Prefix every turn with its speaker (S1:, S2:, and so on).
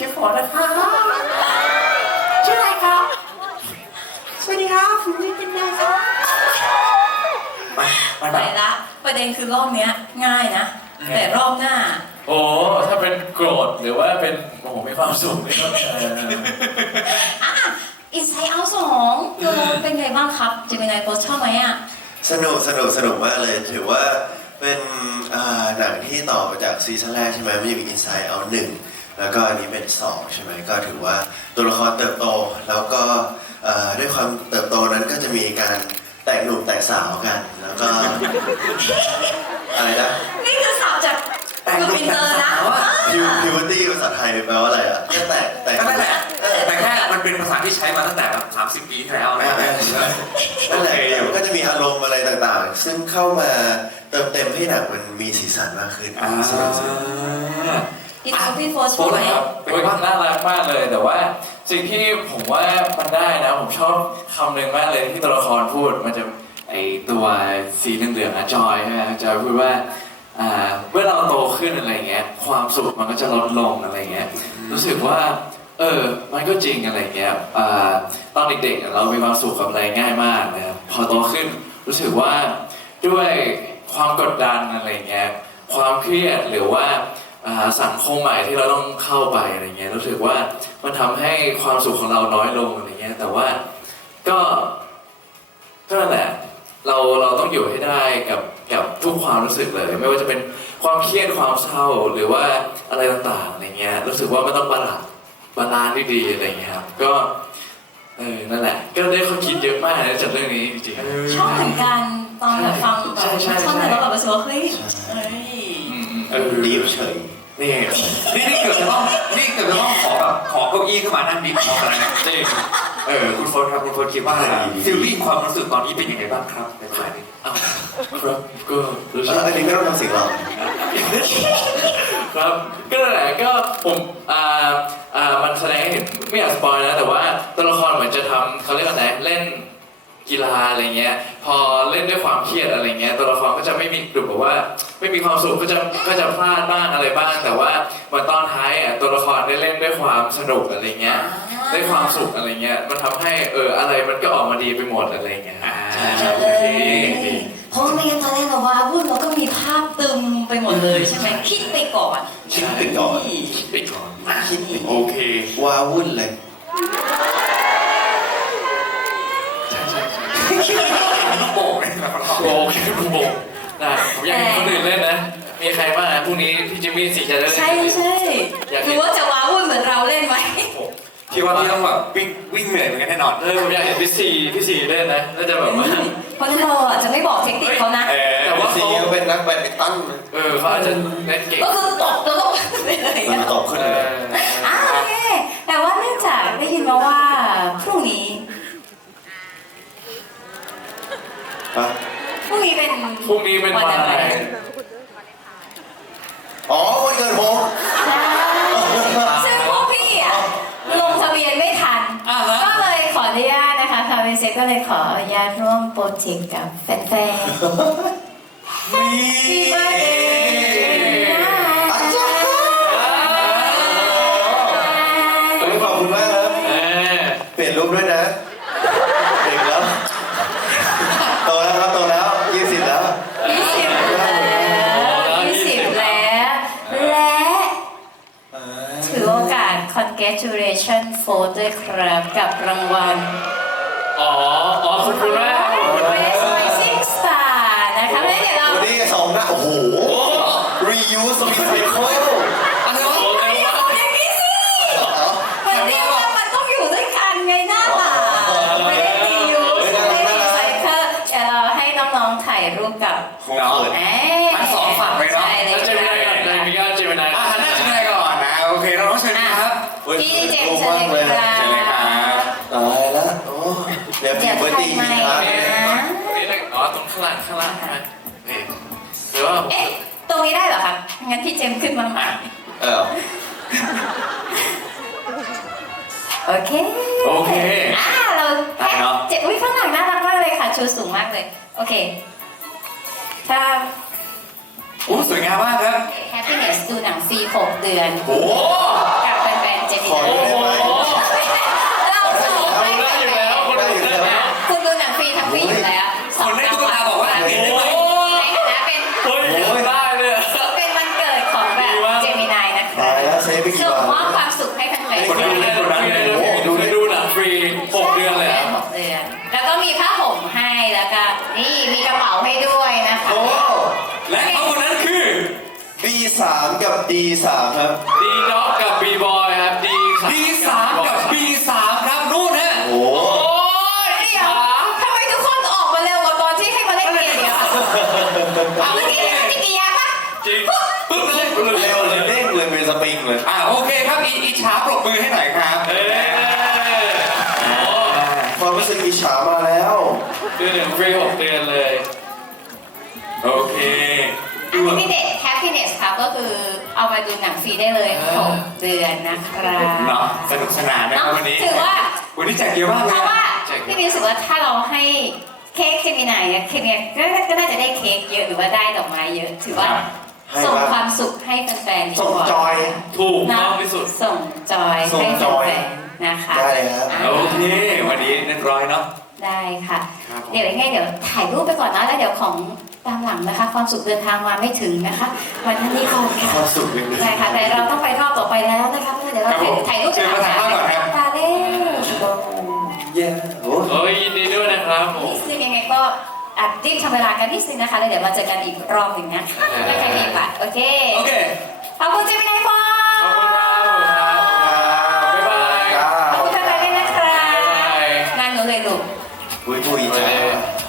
S1: ชื่อฝนนะคะชื่ออะไรครับสวัสดีครับผมชื่อจินดาครับ
S2: ไปละประเด็นคือรอบเนี้ยง่ายนะแต่รอบหน้า
S3: โอ้ถ้าเป็นโกรธหรือว่าเป็นโอ้โหมีความสุขนี่ก็
S2: อินไซด์เอาท์2คือเป็นไงบ้างครับเจมินายโพสชอบไหมอ่ะ
S4: สนุกมากเลยถือว่าเป็นหนังที่ต่อมาจากซีซั่นแรกใช่ไหมมันจะมี Inside Out 1แล้วก็อันนี้เป็น2ใช่ไหมก็ถือว่าตัวละครเติบโตแล้วก็ด้วยความเติบโตนั้นก็จะมีการแตกหนุ่มแตกสาวกันแล้วก็อะไรนะ
S2: นี่คือสาวจากคืออินเตอร์นะ
S4: พิวตี้ภาษาไทยแปลว่าอะไรอ่ะแค่แตก
S1: นั่นแหละแต่แค่มันเป็นภาษาที่ใช้มาตั้งแต่แบบ30 ปีที่แล้วนะ
S4: นั่นแหละก็จะมีอารมณ์อะไรต่างๆซึ่งเข้ามาเติมเต็มให้หนังมันมีสีสันมากขึ้น
S2: พี่โฟชอบไหม
S3: เป็นว่าน่ารักมากเลยแต่ว่าสิ่งที่ผมว่ามันได้นะผมชอบคำหนึ่งมากเลยที่ตัวละครพูดมันจะไอตัวสีเหลืองๆจอยใช่ไหมจอยพูดว่าเมื่อเราโตขึ้นอะไรเงี้ยความสุขมันก็จะลดลงอะไรเงี้ยรู้สึกว่ามันก็จริงอะไรเงี้ยตอนเด็กๆเรามีความสุขกับอะไรง่ายมากนะครับพอโตขึ้นรู้สึกว่าด้วยความกดดันอะไรเงี้ยความเครียดหรือว่าสังคมใหม่ที่เราต้องเข้าไปอะไรเงี้ยรู้สึกว่ามันทำให้ความสุขของเราน้อยลงอะไรเงี้ยแต่ว่าก็นั่นแหละเราต้องอยู่ให้ได้กับทุกความรู้สึกเลยไม่ว่าจะเป็นความเครียดความเศร้าหรือว่าอะไรต่างๆอะไรเงี้ยรู้สึกว่ามันต้องบาลานซ์ดีๆอะไรเงี้ยครับก็นั่นแหละก็ได้ข้อคิดเยอะมากนะจากเรื่องนี้จริง
S2: ๆชอบเหมือนกันตอนแบบฟังแบบชอบแล้วแบบรู้สึกว่าเฮ้ย
S4: ดีเฉย
S1: นี่เกือบจะต้องขอเก้าอี้ขึ้นมานั่งดีพออะไรนะจริงคุณโฟนครับคุณโฟนคิดว่าฟีลลิ่งความรู้สึกตอนนี้เป็นยังไงบ้างครับในสมัยนี้
S3: ครับก็รู้สึก
S4: อันนี้ไม่ต้องทำเสียงหรอก
S3: ครับก็นั่นแหละก็ผมมันแสดงให้เห็นไม่อยากสปอยนะแต่ว่าตัวละครเหมือนจะทำเขาเรียกว่าไงเล่นกีฬาอะไรเงี้ยพอเล่นด้วยความเครียดอะไรเงี้ยตัวละครก็จะไม่มีแบบว่าไม่มีความสุขก็จะพลาดบ้างอะไรบ้างแต่ว่าเหมือนตอนท้ายตัวละครได้เล่นด้วยความสนุกอะไรเงี้ยได้ความสุขอะไรเงี้ยมันทำให้อะไรมันก็ออกมาดีไปหมดอะไรเงี้ย
S2: ใช่เพราะไม่งั้นตอนแรกเราว่าวุ่นเราก็มีภาพตึมไปหมดเลยใช่ไหมคิดไปก่อน
S4: โอเคว้าวุ่นเลย
S1: ลูกโป่งเลยครับ
S3: โอเคลูกโป่งได้ผมอยากเห็นคนอื่นเล่นนะมีใครบ้างพรุ่งนี้พี่จิมมี่สีจะเล่น
S2: ใช่คือว่าจะว้าวุ่นเหมือนเราเล่นไหม
S1: ที่ว่าพี่ต้องแบบวิ่งเหนื่อยเหมือนกันแน่นอน
S3: ผมอยากเห็นพี่สีเล่นนะน่าจะแบบว่า
S2: เพราะเราจะไม่บอกเทคนิคเขานะ
S4: แต่ว่าเขาเป็นนักแบดมินตัน
S3: เขาอาจจะเล่นเก่ง
S2: ก็คือตบแล้วก็
S4: มันตบขึ้นเลย
S2: โอเคแต่ว่าเนื่องจากได้ยินมาว่าพรุ่งนี้พรุ่งนี้
S3: เป็นวันอะไร
S4: อ๋อวันเกิดผม
S2: ซึ่งพวกพี่ลงทะเบียนไม่ทันก็เลยขออนุญาตนะคะคาเมเซ็กก็เลยขออนุญาตร่วมโปรเจกต์กับแฟนๆ Happy Birthday
S4: ขอบคุณมากครับเปลี่ยนรูปด้วยนะเด็กแล้วโตแล้วครับโตแล้ว20แล้ว
S2: และถือโอกาส congratulation โฟร์ด้วยครับกับรางวัล
S3: ขอบคุณมาก
S2: Race Rising Star นะคะแม่เดี๋ยวเรา
S4: วันนี้2นะโอ้โห reuse recycle
S2: อะไรวะอย่างนี้สิมันเรียกว่ามันต้องอยู่ด้วยกันไงหน้าตาไม่ได้ reuse ไม่ได้ recycle เดี๋ยวเราให้น้องๆถ่ายรูปกับ
S1: ทั้งสองฝั่งเลยเนาะ
S3: แล้วเจมินายก่อนเจมินาย
S1: ก่อนนะโอเคน้องเชิญครับ
S2: พี่เจมส์เชิญเลยครับ
S4: ตายแล้วโอ้เดี๋ยวพี่เบิร์ดดี้ครับ
S3: ตรงข้างล่างใช่ไหมหรือว่า
S2: ตรงนี้ได้เหรอครับงั้นพี่เจมส์ขึ้นมาโอเคเราเจ็บข้างหลังน่ารักมากเลยค่ะชูสูงมากเลยโอเคถ้า
S1: สวยงามมากครับ
S2: Happiness ดูหนังฟรี6 เดือน
S1: โอ้
S2: กับแฟนๆเจมิ
S4: ขอ
S2: นา
S4: ได้ไหม
S2: เราส่งให้
S3: ได้อยู่
S2: แฟ
S3: แล้ว
S2: น
S3: คนได้อยู่แล้ว
S2: ๆคุณดูหนังฟรีทั้งปีอยู่แล้ว
S1: คนได้ตุ๊กตาบอกว่าเห็นได้ไหม
S2: ในฐานะเป็น
S3: เฮ้ยได้เลย
S2: เป็นวันเกิดของแบบเจมินายนะคะ
S4: ตายแล้วเซฟไปกี่
S2: ส่ง
S4: บาท
S2: มอบความสุขให้แฟนๆ
S3: คนนั้นเลยคนนั้นเลยดูหนังฟรี6 เดือนเลย
S2: 6 เดือน แล้วก็มีผ้าห่มให้แล้วก็นี่มีกระเป๋าให้ด้วยนะคะ
S4: โอ้
S1: และเขาคนนั้นคือ
S4: B3 กับ D3 ครับ
S3: ดีด็อกกับบีบอยครับดี
S1: D3 กับ B3 ครับนู่นฮะ
S4: โอ้
S3: โอ้ย
S2: เดี๋ยวทำไมทุกคนออกมาเร็วกว่าตอนที่ให้มาเล่นเกมเดียวเอาเมื่อกี้ยังไม่ได้กี่ยาปะ
S3: จริง
S1: ปึ๊บเลย
S4: เร็วเลยเด้งเลยเป็นสปริงเลย
S1: โอเคครับอีช้าปรบมือให้หน่อยครับ
S3: เอ้โอ้
S4: ความรู้สึกอิจฉามาแล้ว
S3: ดูหนังฟรี6 เดือนเลย
S1: โอเค
S2: อันนี้เด็ก happiness ครับก็คือเอามาดูหนังฟรีได้เลย6 เดือนนะครับ
S1: เนาะสนุกสนานนะครับวันนี้
S2: ถือว่า
S1: วันนี้แจกเยอะมากเล
S2: เพ
S1: ย
S2: ราะ
S1: อะ
S2: ว่าพี่มีรู้สึกว่าถ้าเราให้เค้กเจมินายเนี่ยเค้กเนี่ยก็น่าจะได้เค้กเยอะหรือว่าได้ดอกไม้เยอะ ถือว่า
S4: ให้
S2: ส่ง
S4: มา
S2: ความสุขให้แฟนๆดีก
S4: ส่ง
S2: ว่า
S4: จอย
S3: ถูก
S2: นะ
S3: ต้องที่สุด
S2: ส่งจอย
S4: ส่ง
S2: ให้
S4: จอย
S2: แฟนๆนะคะ
S4: ได้เลยครับ
S1: โอเค วันนี้เรียบร้อยเนาะ
S2: ได้ค่ะ
S1: ครับผม
S2: เดี๋ยวยังไงเดี๋ยวถ่ายรูปไปก่อนนะแล้วเดี๋ยวของตามหลังนะคะ ความสุขเดินทางมาไม่ถึงนะคะ วันนี้ก่อนค่ะ
S4: ความสุขยังมี
S2: ใช่ค่ะแต่เราต้องไปรอบต่อไปแล้วนะคะเพราะฉะนั้นเดี๋ยวเราถ่ายรูป
S1: เชิญมาถ่ายภาพก่อนครับ
S2: ตาเล่
S4: เย้โอ้
S3: โอ้ยยินดีด้วยนะครับผม
S2: นิดนึงยังไงก็รีบทำเวลากันนิดนึงนะคะแล้วเดี๋ยวมาเจอกันอีกรอบหนึ่งนะคะไม่ใครมีบัตรโอเค
S1: โอเค
S2: ขอบคุณเจมินายฟอ
S3: ขอบคุณครับบ๊ายบาย
S2: ขอบคุณแฟนๆด้วยนะคะ
S3: บ๊ายบาย
S2: งานหนูเลยลูก
S4: ปุยปุยจ้า